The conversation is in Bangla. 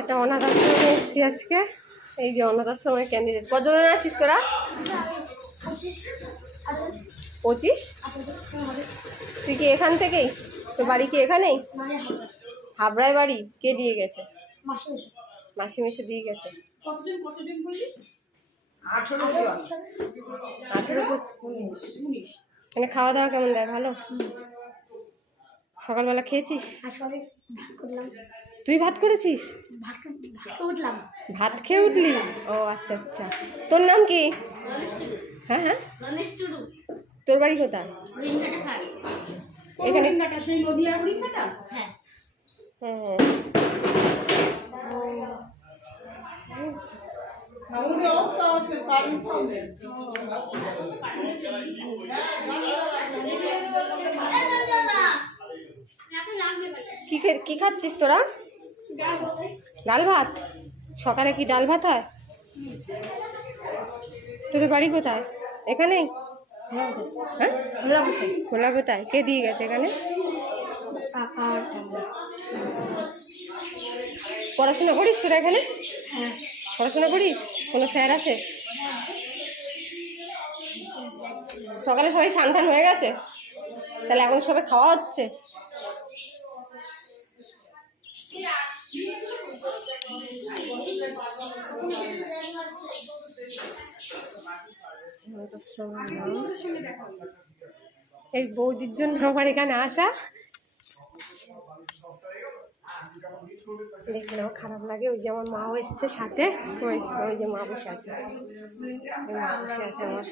একটা অনাথ আশ্রমে এসেছি আজকে। এই যে অনাথ আশ্রমের ক্যান্ডিডেট। কতজন আছিস তোরা? 25। তুই কি এখান থেকেই? তোর বাড়ি কি এখানেই? হাবড়ায় বাড়ি? কে দিয়ে গেছে? মাসি মেসে দিয়ে গেছে। 18 মানে খাওয়া দাওয়া কেমন দেয়? ভালো? সকালবেলা খেয়েছিস? তুই ভাত করেছিস? ভাত খেয়ে উঠলি? ও আচ্ছা আচ্ছা। তোর নাম কি? হ্যাঁ হ্যাঁ, তোর বাড়ি কোথায়? এখানে? হ্যাঁ। কি খাচ্ছিস তোরা? ডাল ভাত? সকালে কি ডাল ভাত হয়? তোদের বাড়ি কোথায়? এখানেই? হ্যাঁ, খোলা কোথায়? কে দিয়ে গেছে এখানে? পড়াশোনা করিস তোরা এখানে? হ্যাঁ। পড়াশোনা করিস? কোনো স্যার আছে? সকালে সবাই স্নান টান হয়ে গেছে? তাহলে এখন সবাই খাওয়া হচ্ছে? এই বৌদির জন্য আমার এখানে আসা। দেখলেও খারাপ লাগে। ওই যে আমার মাও এসছে সাথে। ওই ওই যে মা বসে আছে, মা বসে আছে আমার।